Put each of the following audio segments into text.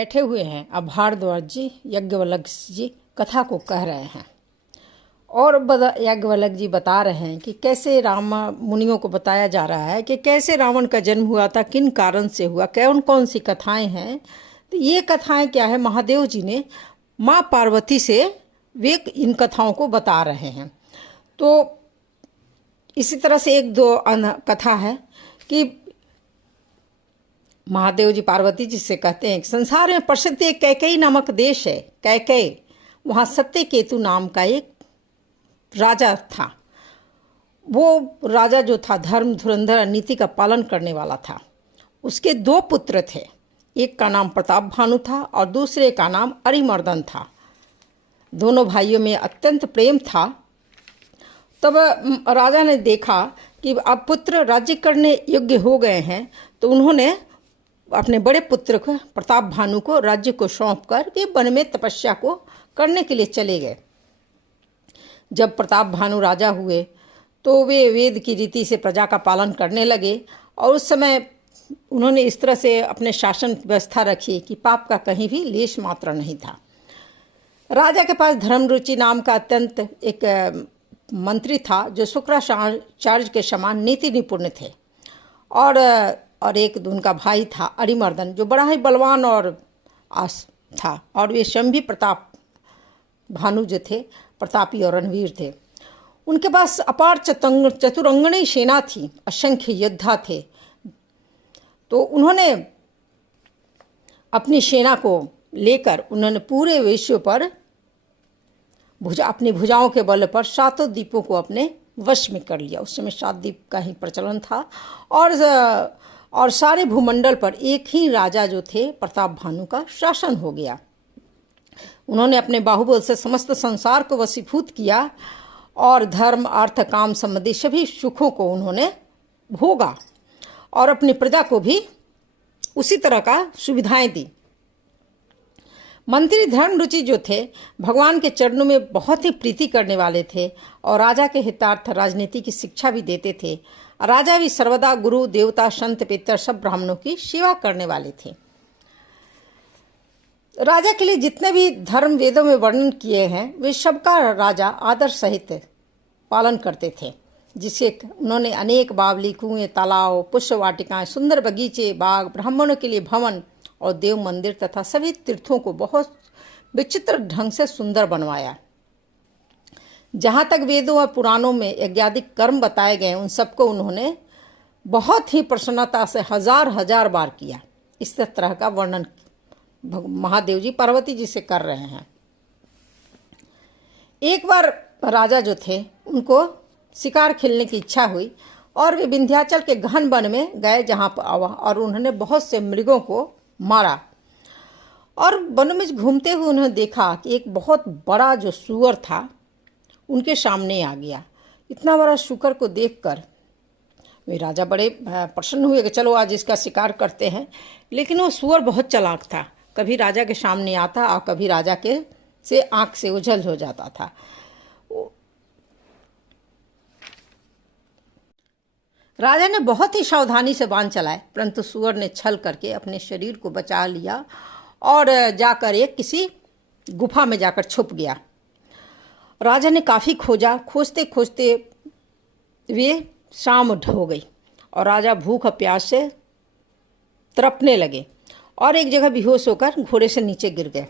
बैठे हुए हैं। अब भारद्वाज जी याज्ञवल्क्य जी कथा को कह रहे हैं और याज्ञवल्क्य जी बता रहे हैं कि कैसे राम मुनियों को बताया जा रहा है कि कैसे रावण का जन्म हुआ था, किन कारण से हुआ, कौन कौन सी कथाएं हैं। तो ये कथाएं क्या है, महादेव जी ने माँ पार्वती से वे इन कथाओं को बता रहे हैं। तो इसी तरह से एक दो कथा है कि महादेव जी पार्वती जी से कहते हैं कि संसार में प्रसिद्ध एक कैकेयी नामक देश है, कैकेयी। वहाँ सत्यकेतु नाम का एक राजा था। वो राजा जो था धर्म धुरंधर नीति का पालन करने वाला था। उसके दो पुत्र थे, एक का नाम प्रताप भानु था और दूसरे का नाम अरिमर्दन था। दोनों भाइयों में अत्यंत प्रेम था। तब राजा ने देखा कि अब पुत्र राज्य करने योग्य हो गए हैं, तो उन्होंने अपने बड़े पुत्र को प्रताप भानु को राज्य को सौंप कर के वन में तपस्या को करने के लिए चले गए। जब प्रताप भानु राजा हुए तो वे वेद की रीति से प्रजा का पालन करने लगे और उस समय उन्होंने इस तरह से अपने शासन व्यवस्था रखी कि पाप का कहीं भी लेश मात्र नहीं था। राजा के पास धर्मरुचि नाम का अत्यंत एक मंत्री था जो शुक्राचार्य के समान नीति निपुण थे। और एक उनका भाई था अरिमर्दन जो बड़ा ही बलवान और था। और वे शंभी प्रताप भानु जो थे प्रतापी और रणवीर थे। उनके पास अपार चतुरंगनी सेना थी, असंख्य योद्धा थे। तो उन्होंने अपनी सेना को लेकर उन्होंने पूरे विश्व पर अपनी भुजाओं के बल पर सातों द्वीपों को अपने वश में कर लिया। उस समय 7 द्वीप का ही प्रचलन था और सारे भूमंडल पर एक ही राजा जो थे प्रताप भानु का शासन हो गया। उन्होंने अपने बाहुबल से समस्त संसार को वशीभूत किया और धर्म अर्थ काम संबंधी सभी सुखों को उन्होंने भोगा और अपनी प्रजा को भी उसी तरह का सुविधाएं दी। मंत्री धर्मरुचि जो थे भगवान के चरणों में बहुत ही प्रीति करने वाले थे और राजा के हितार्थ राजनीति की शिक्षा भी देते थे। राजा भी सर्वदा गुरु देवता संत पितर सब ब्राह्मणों की सेवा करने वाले थे। राजा के लिए जितने भी धर्म वेदों में वर्णन किए हैं वे सबका राजा आदर सहित पालन करते थे, जिसे उन्होंने अनेक बावली, कुएं, तालाब, पुष्प वाटिकाएं, सुंदर बगीचे, बाग, ब्राह्मणों के लिए भवन और देव मंदिर तथा सभी तीर्थों को बहुत विचित्र ढंग से सुंदर बनवाया। जहाँ तक वेदों और पुराणों में यज्ञादिक कर्म बताए गए उन सबको उन्होंने बहुत ही प्रसन्नता से हजार बार किया। इस तरह का वर्णन महादेव जी पार्वती जी से कर रहे हैं। एक बार राजा जो थे उनको शिकार खेलने की इच्छा हुई और वे विंध्याचल के गहन वन में गए, जहाँ पर और उन्होंने बहुत से मृगों को मारा। और वन में घूमते हुए उन्होंने देखा कि एक बहुत बड़ा जो सूअर था उनके सामने आ गया। इतना बड़ा सूकर को देखकर वे राजा बड़े प्रसन्न हुए कि चलो आज इसका शिकार करते हैं। लेकिन वो सूअर बहुत चालाक था, कभी राजा के सामने आता और कभी राजा के से आंख से ओझल हो जाता था। राजा ने बहुत ही सावधानी से बाण चलाए, परंतु सूअर ने छल करके अपने शरीर को बचा लिया और जाकर एक किसी गुफा में जाकर छुप गया। राजा ने काफ़ी खोजा, खोजते खोजते वे शाम हो गई और राजा भूख और प्यास से तड़पने लगे और एक जगह बेहोश होकर घोड़े से नीचे गिर गए।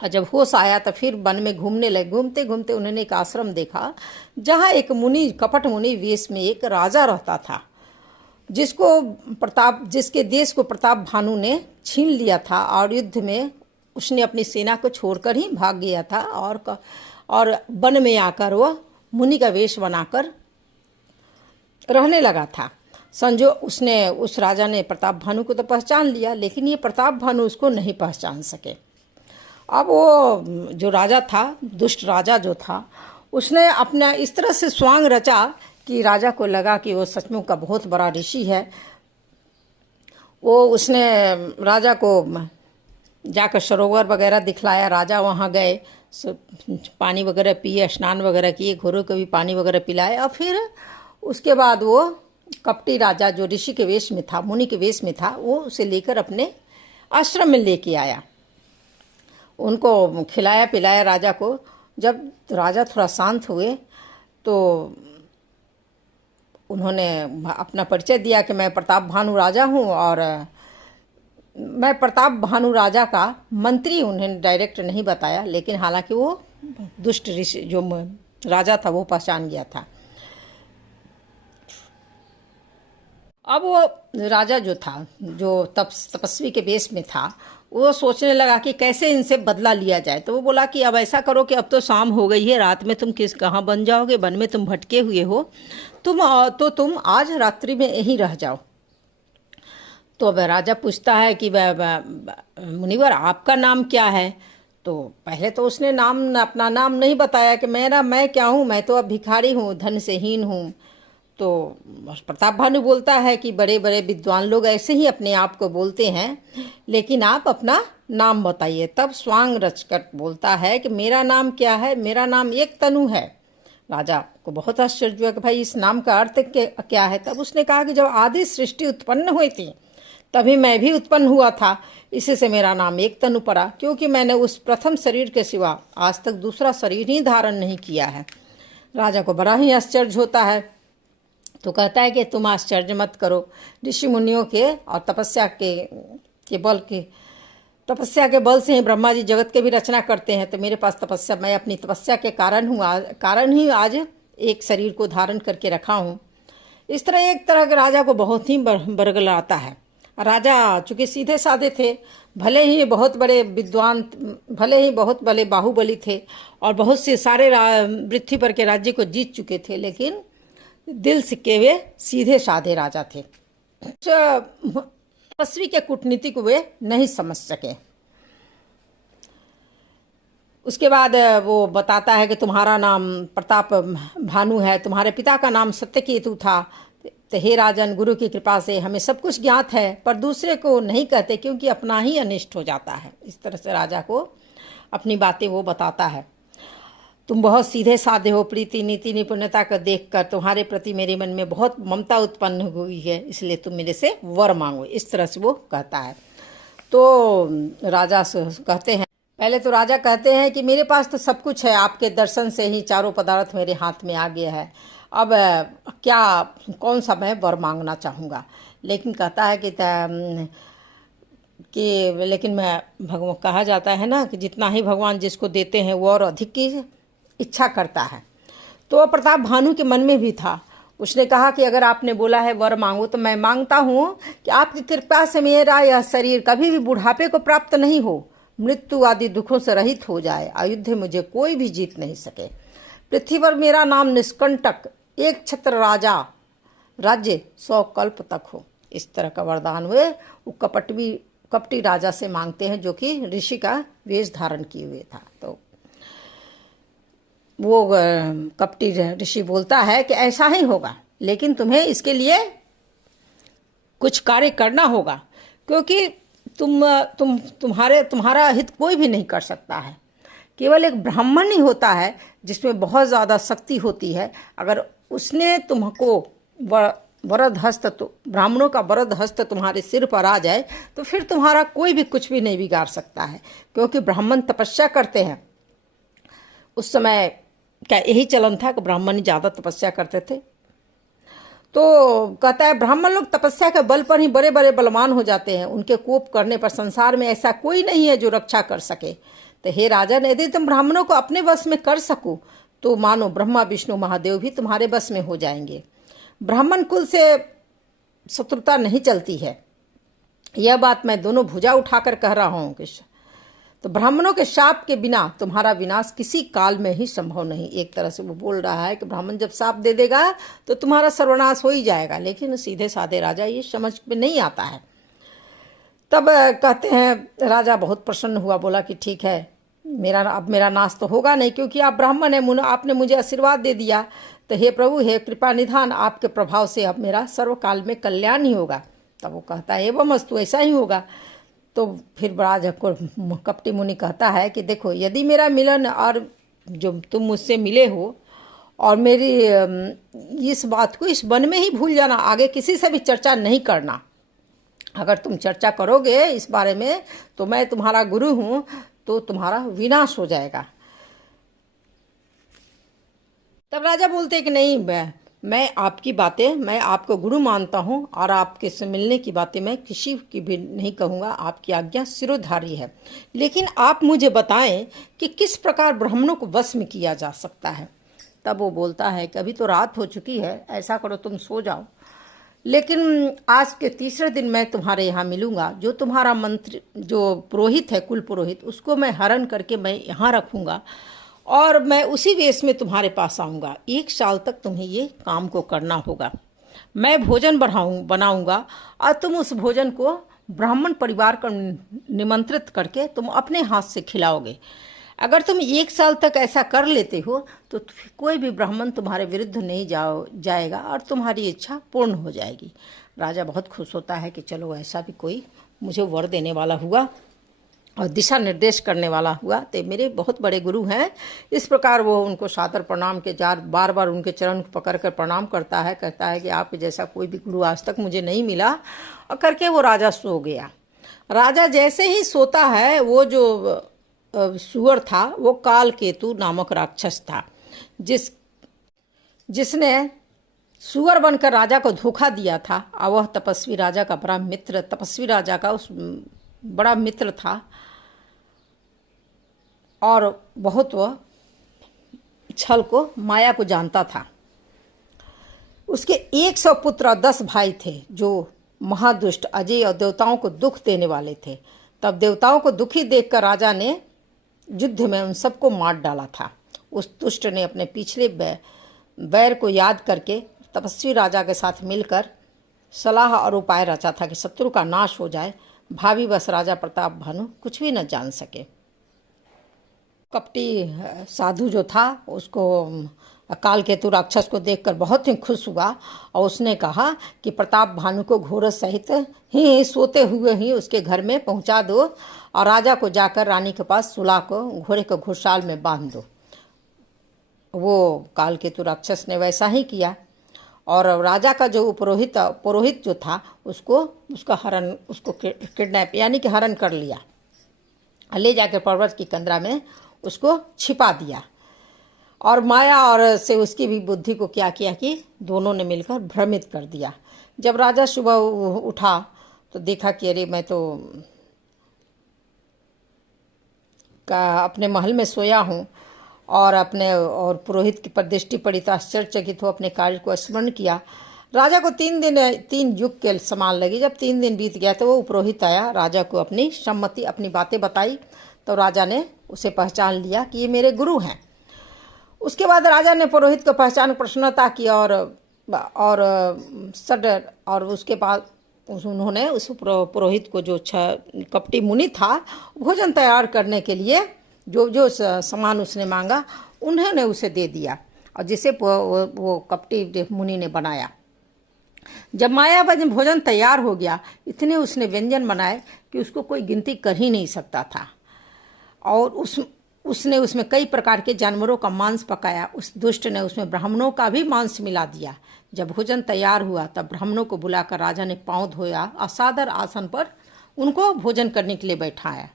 और जब होश आया तो फिर वन में घूमने लगे। घूमते घूमते उन्होंने एक आश्रम देखा जहाँ एक मुनि, कपट मुनि वेश में एक राजा रहता था, जिसके देश को प्रताप भानु ने छीन लिया था और युद्ध में उसने अपनी सेना को छोड़कर ही भाग गया था और वन में आकर वह मुनि का वेश बनाकर रहने लगा था। संजो उसने उस राजा ने प्रताप भानु को तो पहचान लिया, लेकिन ये प्रताप भानु उसको नहीं पहचान सके। अब वो जो राजा था, दुष्ट राजा जो था, उसने अपना इस तरह से स्वांग रचा कि राजा को लगा कि वो सचमुच का बहुत बड़ा ऋषि है। उसने राजा को जाकर सरोवर वगैरह दिखलाया। राजा वहाँ गए, पानी वगैरह पिए, स्नान वगैरह किए, घोड़ों को भी पानी वगैरह पिलाए। और फिर उसके बाद वो कपटी राजा जो ऋषि के वेश में था, मुनि के वेश में था, वो उसे लेकर अपने आश्रम में लेके आया, उनको खिलाया पिलाया राजा को। जब राजा थोड़ा शांत हुए तो उन्होंने अपना परिचय दिया कि मैं प्रताप भानु राजा हूँ, और मैं प्रताप भानु राजा का मंत्री। उन्हें डायरेक्ट नहीं बताया, लेकिन हालांकि वो दुष्ट ऋषि जो राजा था वो पहचान गया था। अब वो राजा जो था, जो तपस्वी के वेश में था, वो सोचने लगा कि कैसे इनसे बदला लिया जाए। तो वो बोला कि अब ऐसा करो कि अब तो शाम हो गई है, रात में तुम कहाँ बन जाओगे, वन में तुम भटके हुए हो, तुम आज रात्रि में यहीं रह जाओ। तो अब राजा पूछता है कि मुनिवर आपका नाम क्या है? तो पहले तो उसने अपना नाम नहीं बताया कि मैं क्या हूँ, मैं तो अब भिखारी हूँ, धन से हीन हूँ। तो प्रताप भानु बोलता है कि बड़े बड़े विद्वान लोग ऐसे ही अपने आप को बोलते हैं, लेकिन आप अपना नाम बताइए। तब स्वांग रचकर बोलता है कि मेरा नाम क्या है? मेरा नाम एक तनु है। राजा को बहुत आश्चर्य हुआ कि भाई इस नाम का अर्थ क्या है। तब उसने कहा कि जब आदि सृष्टि उत्पन्न हुई थी तभी मैं भी उत्पन्न हुआ था, इसी से मेरा नाम एक तनु पड़ा, क्योंकि मैंने उस प्रथम शरीर के सिवा आज तक दूसरा शरीर ही धारण नहीं किया है। राजा को बड़ा ही आश्चर्य होता है, तो कहता है कि तुम आश्चर्य मत करो, ऋषि मुनियों के और तपस्या के बल से ही ब्रह्मा जी जगत के भी रचना करते हैं। तो मेरे पास तपस्या, मैं अपनी तपस्या के कारण ही आज एक शरीर को धारण करके रखा हूँ। इस तरह एक तरह के राजा को बहुत ही बरगलाता है। राजा चूँकि सीधे साधे थे, भले ही बहुत बड़े विद्वान, भले ही बहुत बड़े बाहुबली थे और बहुत से सारे पृथ्वी पर के राज्य को जीत चुके थे, लेकिन दिल के वे सीधे साधे राजा थे। तपस्वी के कूटनीति को वे नहीं समझ सके। उसके बाद वो बताता है कि तुम्हारा नाम प्रताप भानु है, तुम्हारे पिता का नाम सत्यकेतु था। तो हे राजन, गुरु की कृपा से हमें सब कुछ ज्ञात है, पर दूसरे को नहीं कहते क्योंकि अपना ही अनिष्ट हो जाता है। इस तरह से राजा को अपनी बातें वो बताता है। तुम बहुत सीधे साधे हो, प्रीति नीति निपुणता को देखकर तुम्हारे प्रति मेरे मन में बहुत ममता उत्पन्न हुई है, इसलिए तुम मेरे से वर मांगो। इस तरह से वो कहता है। तो राजा से कहते हैं, पहले तो राजा कहते हैं कि मेरे पास तो सब कुछ है, आपके दर्शन से ही चारों पदार्थ मेरे हाथ में आ गया है, अब कौन सा मैं वर मांगना चाहूँगा। लेकिन कहता है कि लेकिन मैं भगवान, कहा जाता है ना कि जितना ही भगवान जिसको देते हैं वो और अधिक की इच्छा करता है। तो प्रताप भानु के मन में भी था। उसने कहा कि अगर आपने बोला है वर मांगो, तो मैं मांगता हूँ कि आपकी कृपा से मेरा यह शरीर कभी भी बुढ़ापे को प्राप्त नहीं हो, मृत्यु आदि दुखों से रहित हो जाए, अयुद्ध मुझे कोई भी जीत नहीं सके, पृथ्वी पर मेरा नाम निष्कंटक एक छत्र राज्य 100 कल्प तक हो। इस तरह का वरदान वे कपटी राजा से मांगते हैं, जो कि ऋषि का वेश धारण किए हुए था। तो वो कपटी ऋषि बोलता है कि ऐसा ही होगा, लेकिन तुम्हें इसके लिए कुछ कार्य करना होगा, क्योंकि तुम्हारा हित कोई भी नहीं कर सकता है। केवल एक ब्राह्मण ही होता है जिसमें बहुत ज़्यादा शक्ति होती है। अगर उसने तुमको वरद हस्त, तो ब्राह्मणों का वरद हस्त तुम्हारे सिर पर आ जाए तो फिर तुम्हारा कोई भी कुछ भी नहीं बिगाड़ सकता है, क्योंकि ब्राह्मण तपस्या करते हैं। उस समय क्या यही चलन था कि ब्राह्मण ही ज़्यादा तपस्या करते थे। तो कहता है ब्राह्मण लोग तपस्या के बल पर ही बड़े बड़े बलवान हो जाते हैं, उनके कोप करने पर संसार में ऐसा कोई नहीं है जो रक्षा कर सके। तो हे राजन, यदि तुम ब्राह्मणों को अपने वश में कर सको तो मानो ब्रह्मा विष्णु महादेव भी तुम्हारे वश में हो जाएंगे। ब्राह्मण कुल से शत्रुता नहीं चलती है, यह बात मैं दोनों भुजा उठाकर कह रहा हूँ। तो ब्राह्मणों के शाप के बिना तुम्हारा विनाश किसी काल में ही संभव नहीं। एक तरह से वो बोल रहा है कि ब्राह्मण जब शाप दे देगा तो तुम्हारा सर्वनाश हो ही जाएगा, लेकिन सीधे साधे राजा ये समझ में नहीं आता है। तब कहते हैं राजा बहुत प्रसन्न हुआ, बोला कि ठीक है, अब मेरा नाश तो होगा नहीं, क्योंकि आप ब्राह्मण हैं, आपने मुझे आशीर्वाद दे दिया। तो हे प्रभु, हे कृपा निधान, आपके प्रभाव से अब मेरा सर्वकाल में कल्याण ही होगा। तब वो कहता है एवं अस्तु, ऐसा ही होगा। तो फिर बड़ा कपटी मुनि कहता है कि देखो, यदि मेरा मिलन और जो तुम मुझसे मिले हो और मेरी इस बात को इस वन में ही भूल जाना, आगे किसी से भी चर्चा नहीं करना। अगर तुम चर्चा करोगे इस बारे में तो मैं तुम्हारा गुरु हूँ, तो तुम्हारा विनाश हो जाएगा। तब राजा बोलते कि नहीं, मैं आपकी बातें, मैं आपको गुरु मानता हूँ और आपके से मिलने की बातें मैं किसी की भी नहीं कहूँगा, आपकी आज्ञा सिरोधारी है। लेकिन आप मुझे बताएं कि किस प्रकार ब्राह्मणों को वश में किया जा सकता है। तब वो बोलता है कि अभी तो रात हो चुकी है, ऐसा करो तुम सो जाओ, लेकिन आज के तीसरे दिन मैं तुम्हारे यहाँ मिलूंगा। जो तुम्हारा मंत्री, जो पुरोहित है, कुल पुरोहित, उसको मैं हरण करके मैं यहाँ रखूँगा और मैं उसी वेश में तुम्हारे पास आऊँगा। 1 साल तक तुम्हें ये काम को करना होगा। मैं भोजन बनाऊँगा और तुम उस भोजन को ब्राह्मण परिवार को निमंत्रित करके तुम अपने हाथ से खिलाओगे। अगर तुम 1 साल तक ऐसा कर लेते हो तो कोई भी ब्राह्मण तुम्हारे विरुद्ध नहीं जाएगा और तुम्हारी इच्छा पूर्ण हो जाएगी। राजा बहुत खुश होता है कि चलो ऐसा भी कोई मुझे वर देने वाला हुआ और दिशा निर्देश करने वाला हुआ, तो मेरे बहुत बड़े गुरु हैं। इस प्रकार वो उनको सादर प्रणाम के बार बार उनके चरण पकड़ कर प्रणाम करता है, कहता है कि आपके जैसा कोई भी गुरु आज तक मुझे नहीं मिला, और करके वो राजा सो गया। राजा जैसे ही सोता है, वो जो सुअर था वो कालकेतु नामक राक्षस था, जिसने सुअर बनकर राजा को धोखा दिया था। और वह तपस्वी राजा का बड़ा मित्र, तपस्वी राजा का उस बड़ा मित्र था और बहुत वह छल को, माया को जानता था। उसके 100 पुत्र और 10 भाई थे जो महादुष्ट, अजय और देवताओं को दुख देने वाले थे। तब देवताओं को दुखी देखकर राजा ने युद्ध में उन सबको मार डाला था। उस दुष्ट ने अपने पिछले बैर को याद करके तपस्वी राजा के साथ मिलकर सलाह और उपाय रचा था कि शत्रु का नाश हो जाए। भावी बस राजा प्रताप भानु कुछ भी न जान सके। कपटी साधु जो था उसको कालकेतु राक्षस को देखकर बहुत ही खुश हुआ और उसने कहा कि प्रताप भानु को घोड़े सहित ही सोते हुए ही उसके घर में पहुंचा दो और राजा को जाकर रानी के पास सुला को घोड़े को घुड़साल में बांध दो। वो कालकेतु राक्षस ने वैसा ही किया और राजा का जो पुरोहित जो था उसको किडनैप यानी कि हरण कर लिया, ले जाकर पर्वत की कंदरा में उसको छिपा दिया। और माया और से उसकी भी बुद्धि को क्या किया कि दोनों ने मिलकर भ्रमित कर दिया। जब राजा सुबह उठा तो देखा कि अरे मैं तो अपने महल में सोया हूँ और पुरोहित की पर दृष्टि पड़ी तो आश्चर्यचकित हो अपने कार्य को स्मरण किया। राजा को 3 युग के समान लगी। जब 3 दिन बीत गया तो वो पुरोहित आया, राजा को अपनी सम्मति, अपनी बातें बताई, तो राजा ने उसे पहचान लिया कि ये मेरे गुरु हैं। उसके बाद राजा ने पुरोहित को पहचान प्रसन्नता की और उसके बाद उन्होंने उस पुरोहित को, जो कपटी मुनि था, भोजन तैयार करने के लिए जो सामान उसने मांगा उन्होंने उसे दे दिया और जिसे वो कपटी मुनि ने बनाया। जब मायावती भोजन तैयार हो गया, इतने उसने व्यंजन बनाए कि उसको कोई गिनती कर ही नहीं सकता था। और उसने उसमें कई प्रकार के जानवरों का मांस पकाया। उस दुष्ट ने उसमें ब्राह्मणों का भी मांस मिला दिया। जब भोजन तैयार हुआ तब ब्राह्मणों को बुलाकर राजा ने पांव धोया और सादर आसन पर उनको भोजन करने के लिए बैठाया।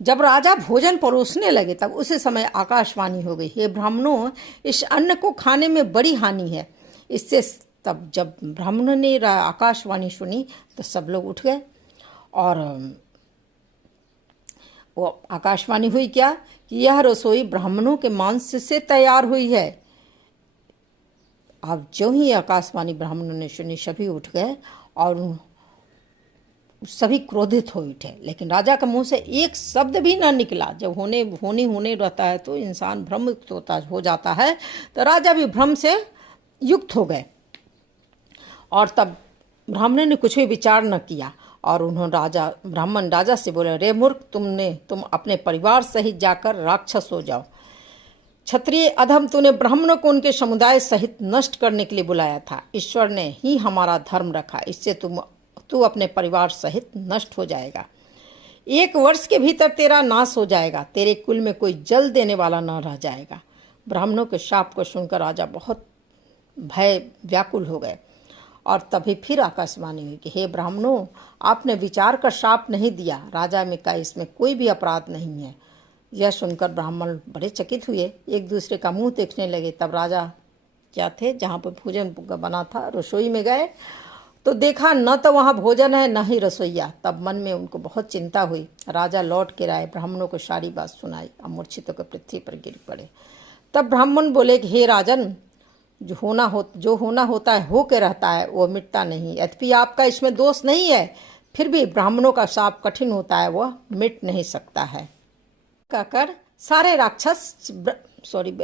जब राजा भोजन परोसने लगे तब उसी समय आकाशवाणी हो गई, हे ब्राह्मणों, इस अन्न को खाने में बड़ी हानि है। इससे तब जब ब्राह्मणों ने आकाशवाणी सुनी तो सब लोग उठ गए और वो आकाशवाणी हुई क्या कि यह रसोई ब्राह्मणों के मांस से तैयार हुई है। अब जो ही आकाशवाणी ब्राह्मणों ने सुनी सभी उठ गए और सभी क्रोधित हो उठे, लेकिन राजा के मुंह से एक शब्द भी ना निकला। जब होने रहता है तो इंसान भ्रमित हो जाता है, तो राजा भी भ्रम से युक्त हो गए और तब ब्राह्मण ने कुछ भी विचार न किया और ब्राह्मण राजा से बोले, रे मूर्ख, तुम अपने परिवार सहित जाकर राक्षस हो जाओ। क्षत्रिय अधम, तूने ब्राह्मणों को उनके समुदाय सहित नष्ट करने के लिए बुलाया था। ईश्वर ने ही हमारा धर्म रखा, इससे तू अपने परिवार सहित नष्ट हो जाएगा। 1 वर्ष के भीतर तेरा नाश हो जाएगा, तेरे कुल में कोई जल देने वाला न रह जाएगा। ब्राह्मणों के शाप को सुनकर राजा बहुत भय व्याकुल हो गए और तभी फिर आकाशवाणी हुई कि हे ब्राह्मणों, आपने विचार का श्राप नहीं दिया। राजा में कहा इसमें कोई भी अपराध नहीं है। यह सुनकर ब्राह्मण बड़े चकित हुए, एक दूसरे का मुंह देखने लगे। तब राजा क्या थे, जहाँ पर भोजन बना था, रसोई में गए तो देखा न तो वहाँ भोजन है न ही रसोईया। तब मन में उनको बहुत चिंता हुई। राजा लौट के आए, ब्राह्मणों को सारी बात सुनाई, अब मूर्छित होकर पृथ्वी पर गिर पड़े। तब ब्राह्मण बोले कि हे राजन, जो होना होता है हो के रहता है, वो मिटता नहीं। यद्यपि आपका इसमें दोष नहीं है, फिर भी ब्राह्मणों का शाप कठिन होता है, वह मिट नहीं सकता है। कहकर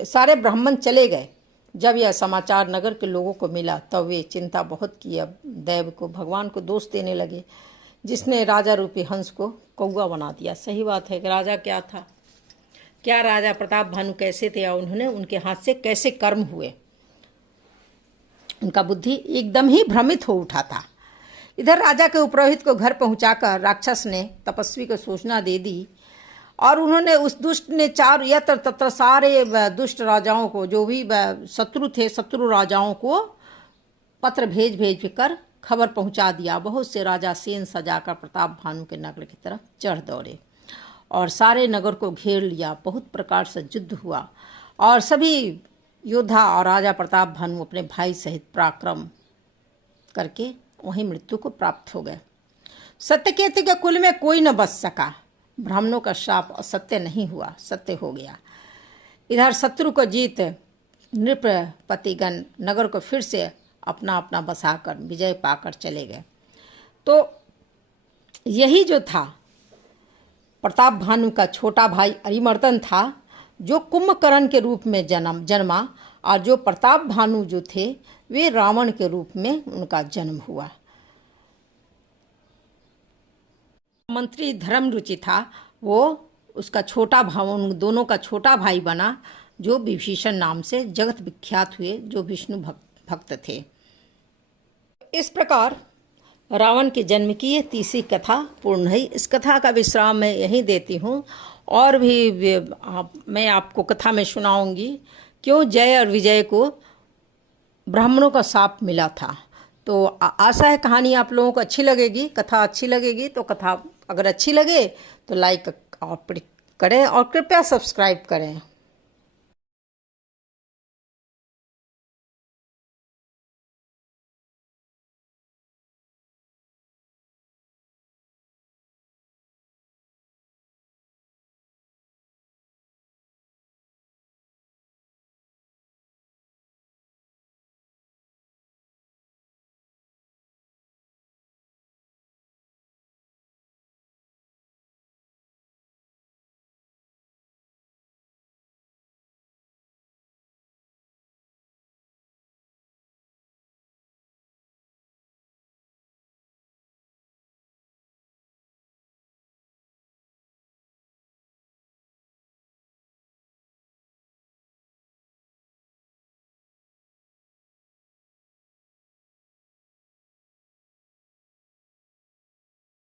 सारे ब्राह्मण चले गए। जब यह समाचार नगर के लोगों को मिला तब वे चिंता बहुत की। अब दैव को, भगवान को दोष देने लगे, जिसने राजा रूपी हंस को कौवा बना दिया। सही बात है कि राजा क्या था, क्या राजा प्रताप भानु कैसे थे, और उन्होंने उनके हाथ से कैसे कर्म हुए। उनका बुद्धि एकदम ही भ्रमित हो उठा था। इधर राजा के उपरोहित को घर पहुंचाकर राक्षस ने तपस्वी को सूचना दे दी, और उन्होंने उस दुष्ट ने चार यत्र तत्र सारे दुष्ट राजाओं को, जो भी शत्रु थे, शत्रु राजाओं को पत्र भेज कर खबर पहुंचा दिया। बहुत से राजा सेन सजाकर प्रताप भानु के नगर की तरफ चढ़ दौड़े और सारे नगर को घेर लिया। बहुत प्रकार से युद्ध हुआ और सभी योद्धा और राजा प्रताप भानु अपने भाई सहित पराक्रम करके वहीं मृत्यु को प्राप्त हो गए। सत्यकेतु के कुल में कोई न बच सका। ब्राह्मणों का शाप असत्य नहीं हुआ, सत्य हो गया। इधर शत्रु को जीत नृपतिगण नगर को फिर से अपना अपना बसाकर विजय पाकर चले गए। तो यही जो था प्रताप भानु का छोटा भाई अरिमर्दन था, जो कुंभकर्ण के रूप में जन्मा, और जो प्रताप भानु जो थे वे रावण के रूप में उनका जन्म हुआ। मंत्री धर्मरुचि था, वो उसका छोटा भाई, उन दोनों का छोटा भाई बना, जो विभीषण नाम से जगत विख्यात हुए, जो विष्णु भक्त थे। इस प्रकार रावण के जन्म की ये तीसरी कथा पूर्ण हुई। इस कथा का विश्राम मैं यहीं देती हूँ, और भी मैं आपको कथा में सुनाऊंगी क्यों जय और विजय को ब्राह्मणों का शाप मिला था। तो आशा है कहानी आप लोगों को अच्छी लगेगी, कथा अच्छी लगेगी। तो कथा अगर अच्छी लगे तो लाइक करें और कृपया सब्सक्राइब करें।